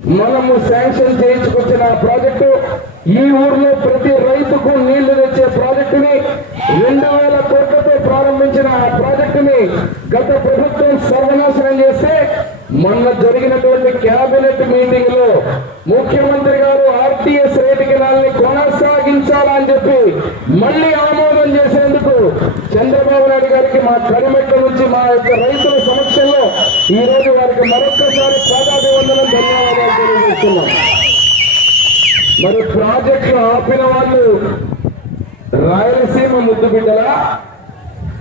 మనము sanction చేయించుకొచ్చిన project ఈ ఊర్లో ప్రతి రైతుకు నీళ్లు తెచ్చే ప్రాజెక్టుని 2000 కోట్లతో ప్రారంభించిన ఆ ప్రాజెక్టుని గత ప్రభుత్వం సర్వనాశనం చేస్తే మొన్న జరిగినటువంటి కేబినెట్ మీటింగ్ లో ముఖ్యమంత్రి గారు ఆర్టీఎస్ రేటు కెనాల్ని కొనసాగించాలని చెప్పి మళ్లీ ఆమోదం చేసేందుకు చంద్రబాబు నాయుడు గారికి మా కరిమెట్ల నుంచి మా యొక్క రైతుల సమక్షంలో ఈ రోజు వారికి మరొక్కసారి పాదాభివందనం ధన్యవాదాలు తెలియజేస్తున్నాం. మరి ప్రాజెక్టులు ఆపిన వాళ్ళు రాయలసీమ ముద్దు బిడ్డలా,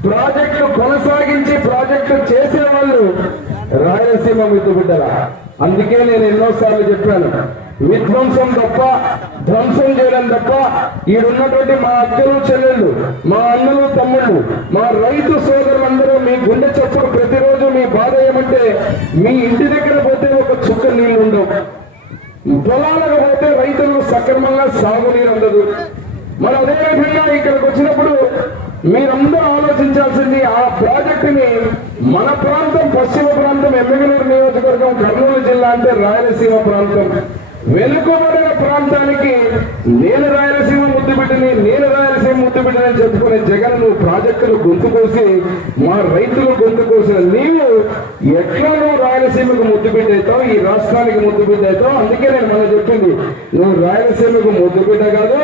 ప్రాజెక్టు కొనసాగించి ప్రాజెక్టు చేసిన వాళ్ళు రాయలసీమ ముద్దు బిడ్డలా? అందుకే నేను ఎన్నోసార్లు చెప్పాను, విధ్వంసం తప్ప ధ్వంసం చేయడం తప్ప ఈడున్నటువంటి మా అక్కలు చెల్లెళ్ళు, మా అన్నలు తమ్ముళ్ళు, మా రైతు సోదరులందరూ మీ గుండె చప్పుడు ప్రతిరోజు మీ బాధ ఏమంటే మీ ఇంటి దగ్గర పోతే ఒక చుక్క నీళ్లు ఉండవు, పొలాలకు పోతే రైతులు సక్రమంగా సాగునీరు అందదు. మరి అదేవిధంగా ఇక్కడికి వచ్చినప్పుడు మీరందరూ ఆలోచించాల్సింది ఆ ప్రాజెక్టుని మన ప్రాంతం పశ్చిమ ప్రాంతం ఎమ్మెగనూరు నియోజకవర్గం కర్నూలు జిల్లా అంటే రాయలసీమ ప్రాంతం వెనుకబడిన ప్రాంతానికి నేను రాయలసీమ ముద్దుబిడ్డని అని చెప్పుకునే జగన్ నువ్వు ప్రాజెక్టులు గొంతు కోసి మా రైతులు గొంతు కోసిన నీవు ఎట్లా నువ్వు రాయలసీమకు ముద్దుబిడ్డ అవుతావు, ఈ రాష్ట్రానికి ముద్దుబిడ్డ అవుతావు? అందుకే నేను మనం చెప్పింది, నువ్వు రాయలసీమకు ముద్దుబిడ్డ కాదు,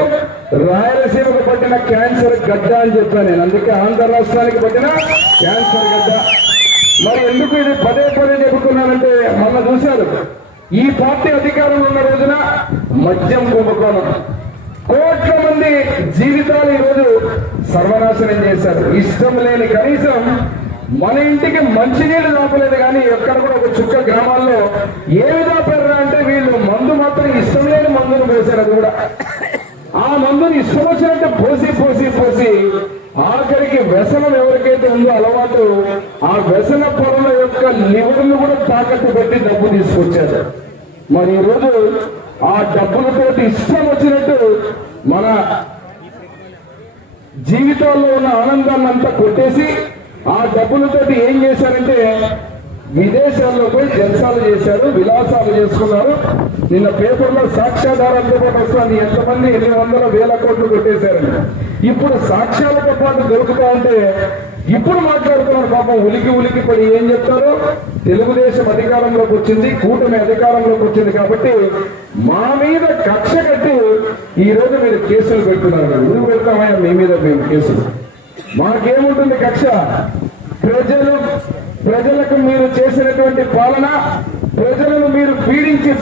రాయలసీమకు పట్టిన క్యాన్సర్ గడ్డ అని చెప్పాను నేను. అందుకే ఆంధ్ర రాష్ట్రానికి పట్టిన క్యాన్సర్ గడ్డ. మరి ఎందుకు ఇది పదే పదే చెబుతున్నానంటే మొన్న చూశారు, ఈ పార్టీ అధికారంలో ఉన్న రోజున మద్యం కుంభకోణం కోట్ల మంది జీవితాలు ఈరోజు సర్వనాశనం చేశారు. ఇష్టం లేని కనీసం మన ఇంటికి మంచినీళ్ళు దాపలేదు, కానీ ఎక్కడ కూడా ఒక చుక్క గ్రామాల్లో ఏమి దాపారు అంటే వీళ్ళు మందు మాత్రం ఇష్టం లేని మందును పోసారు. అది కూడా ఆ మందుని ఇష్టం వచ్చినట్టు పోసి పోసి పోసి ఆఖరికి వ్యసనం ఎవరికైతే ఉందో అలవాటు, ఆ వ్యసన పరుల యొక్క లివర్లు కూడా తాకట్టు పెట్టి డబ్బు తీసుకొచ్చారు. మరి ఈరోజు ఆ డబ్బులతో ఇష్టం వచ్చినట్టు మన జీవితాల్లో ఉన్న ఆనందాన్ని అంతా కొట్టేసి ఆ డబ్బులతో ఏం చేశారంటే విదేశాల్లో పోయి జల్సాలు చేశారు, విలాసాలు చేసుకున్నారు. నిన్న పేపర్లో సాక్ష్యాధారాలతో పాటు వస్తుంది ఎంతమంది 800,000 కోట్లు కొట్టేశారని. ఇప్పుడు సాక్ష్యాలతో పాటు దొరుకుతా ఉంటే ఇప్పుడు మాట్లాడుతున్నారు పాపం ఉలికి పడి. ఏం చెప్తారు, తెలుగుదేశం అధికారంలోకి వచ్చింది, కూటమి అధికారంలోకి వచ్చింది కాబట్టి మా మీద కక్ష కట్టి ఈ రోజు మీరు కేసులు పెడుతున్నారు. ఎందుకు పెడతామయ్యా మీ మీద మేము కేసులు? మాకేముంటుంది కక్ష? ప్రజలకు మీరు చేసినటువంటి పాలన, ప్రజలను మీరు పీడించి